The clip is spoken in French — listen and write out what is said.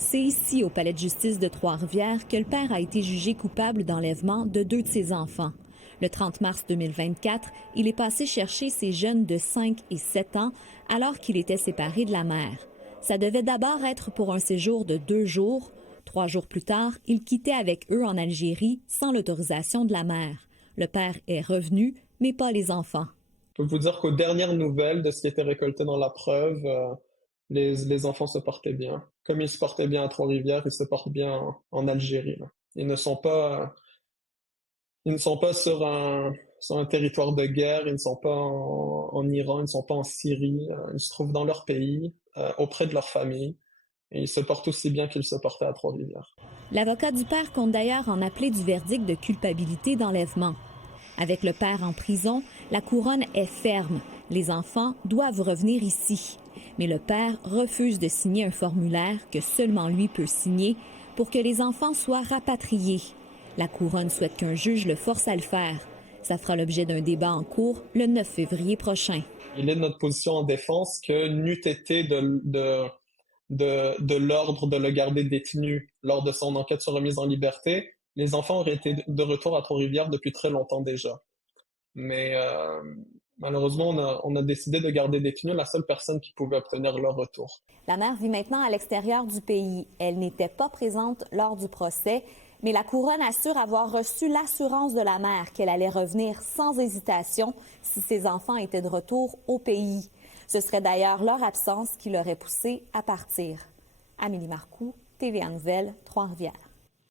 C'est ici, au palais de justice de Trois-Rivières, que le père a été jugé coupable d'enlèvement de 2 de ses enfants. Le 30 mars 2024, il est passé chercher ses jeunes de 5 et 7 ans alors qu'il était séparé de la mère. Ça devait d'abord être pour un séjour de 2 jours. 3 jours plus tard, il quittait avec eux en Algérie sans l'autorisation de la mère. Le père est revenu, mais pas les enfants. Je peux vous dire qu'aux dernières nouvelles de ce qui était récolté dans la preuve, les enfants se portaient bien. Comme ils se portaient bien à Trois-Rivières, ils se portent bien en Algérie, là. Ils ne sont pas sur un territoire de guerre, ils ne sont pas en Iran, ils ne sont pas en Syrie, ils se trouvent dans leur pays, auprès de leur famille, et ils se portent aussi bien qu'ils se portaient à Trois-Rivières. L'avocat du père compte d'ailleurs en appeler du verdict de culpabilité d'enlèvement. Avec le père en prison, la couronne est ferme. Les enfants doivent revenir ici. Mais le père refuse de signer un formulaire que seulement lui peut signer pour que les enfants soient rapatriés. La couronne souhaite qu'un juge le force à le faire. Ça fera l'objet d'un débat en cours le 9 février prochain. Il est de notre position en défense que n'eût été de l'ordre de le garder détenu lors de son enquête sur remise en liberté, les enfants auraient été de retour à Trois-Rivières depuis très longtemps déjà. Mais malheureusement, on a décidé de garder détenu la seule personne qui pouvait obtenir leur retour. La mère vit maintenant à l'extérieur du pays. Elle n'était pas présente lors du procès, mais la couronne assure avoir reçu l'assurance de la mère qu'elle allait revenir sans hésitation si ses enfants étaient de retour au pays. Ce serait d'ailleurs leur absence qui l'aurait poussée à partir. Amélie Marcoux, TVA Nouvelles, Trois-Rivières.